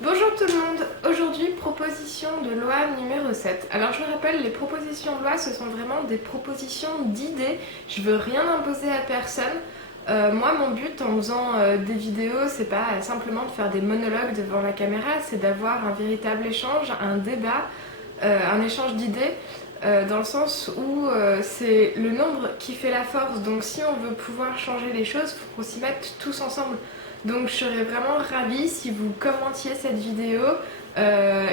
Bonjour tout le monde, aujourd'hui proposition de loi numéro 7. Alors je le rappelle, les propositions de loi ce sont vraiment des propositions d'idées, je veux rien imposer à personne. Moi mon but en faisant des vidéos c'est pas simplement de faire des monologues devant la caméra, c'est d'avoir un véritable échange, un débat, un échange d'idées. Dans le sens où c'est le nombre qui fait la force, donc si on veut pouvoir changer les choses, il faut qu'on s'y mette tous ensemble. Donc je serais vraiment ravie si vous commentiez cette vidéo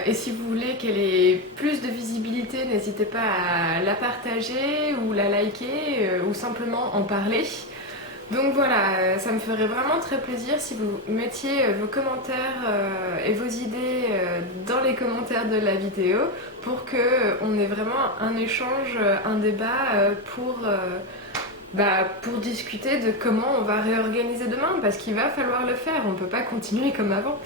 et si vous voulez qu'elle ait plus de visibilité, n'hésitez pas à la partager ou la liker ou simplement en parler. Donc voilà, ça me ferait vraiment très plaisir si vous mettiez vos commentaires et vos idées dans les commentaires de la vidéo pour qu'on ait vraiment un échange, un débat pour discuter de comment on va réorganiser demain, parce qu'il va falloir le faire, on peut pas continuer comme avant.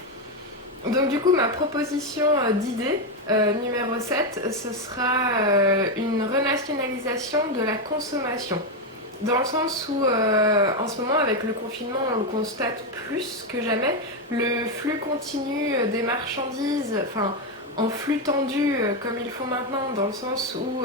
Donc du coup, ma proposition d'idée numéro 7, ce sera une renationalisation de la consommation. Dans le sens où, en ce moment, avec le confinement, on le constate plus que jamais, le flux continu des marchandises, enfin, en flux tendu comme ils font maintenant, dans le sens où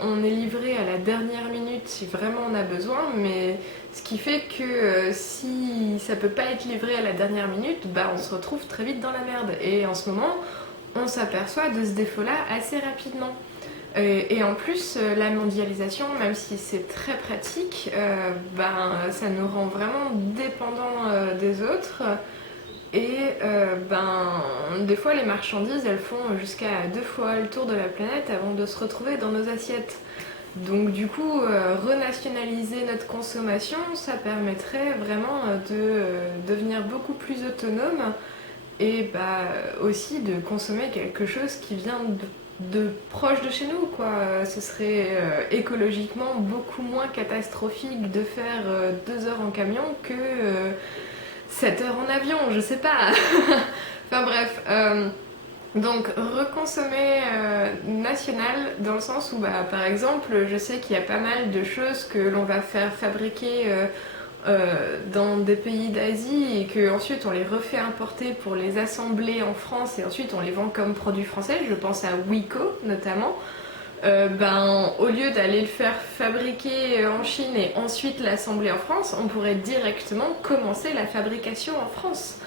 on est livré à la dernière minute si vraiment on a besoin, mais ce qui fait que si ça peut pas être livré à la dernière minute, bah on se retrouve très vite dans la merde. Et en ce moment, on s'aperçoit de ce défaut-là assez rapidement. Et en plus, la mondialisation, même si c'est très pratique, ça nous rend vraiment dépendants des autres. Et des fois, les marchandises, elles font jusqu'à 2 fois le tour de la planète avant de se retrouver dans nos assiettes. Donc du coup, renationaliser notre consommation, ça permettrait vraiment de devenir beaucoup plus autonome et aussi de consommer quelque chose qui vient de proche de chez nous, quoi. Ce serait écologiquement beaucoup moins catastrophique de faire 2 heures en camion que 7 heures en avion, je sais pas. Enfin bref, donc reconsommer national dans le sens où par exemple je sais qu'il y a pas mal de choses que l'on va faire fabriquer dans des pays d'Asie et qu'ensuite on les refait importer pour les assembler en France et ensuite on les vend comme produits français, je pense à Wico notamment. Au lieu d'aller le faire fabriquer en Chine et ensuite l'assembler en France, on pourrait directement commencer la fabrication en France.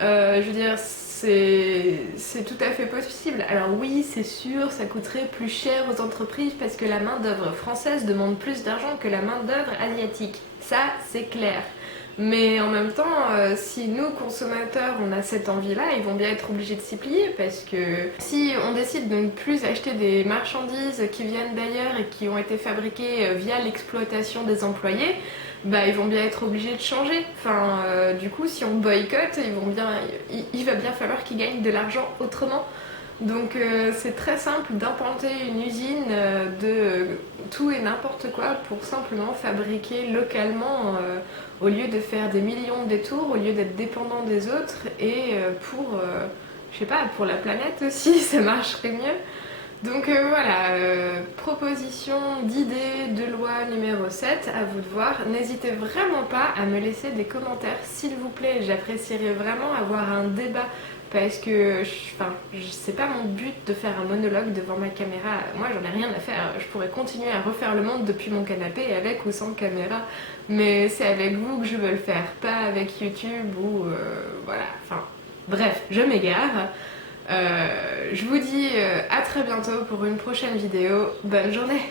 Je veux dire, c'est tout à fait possible. Alors oui, c'est sûr, ça coûterait plus cher aux entreprises parce que la main-d'œuvre française demande plus d'argent que la main-d'œuvre asiatique. Ça, c'est clair. Mais en même temps, si nous, consommateurs, on a cette envie-là, ils vont bien être obligés de s'y plier parce que si on décide de ne plus acheter des marchandises qui viennent d'ailleurs et qui ont été fabriquées via l'exploitation des employés, ils vont bien être obligés de changer. Enfin, du coup, si on boycotte, il va bien falloir qu'ils gagnent de l'argent autrement. Donc c'est très simple d'implanter une usine de tout et n'importe quoi pour simplement fabriquer localement au lieu de faire des millions de détours, au lieu d'être dépendant des autres et je sais pas, pour la planète aussi, ça marcherait mieux. Donc voilà, proposition d'idée de loi numéro 7, à vous de voir. N'hésitez vraiment pas à me laisser des commentaires, s'il vous plaît. J'apprécierais vraiment avoir un débat parce que c'est pas mon but de faire un monologue devant ma caméra. Moi j'en ai rien à faire, je pourrais continuer à refaire le monde depuis mon canapé avec ou sans caméra, mais c'est avec vous que je veux le faire, pas avec YouTube ou voilà, enfin bref, je m'égare. Je vous dis à très bientôt pour une prochaine vidéo. Bonne journée!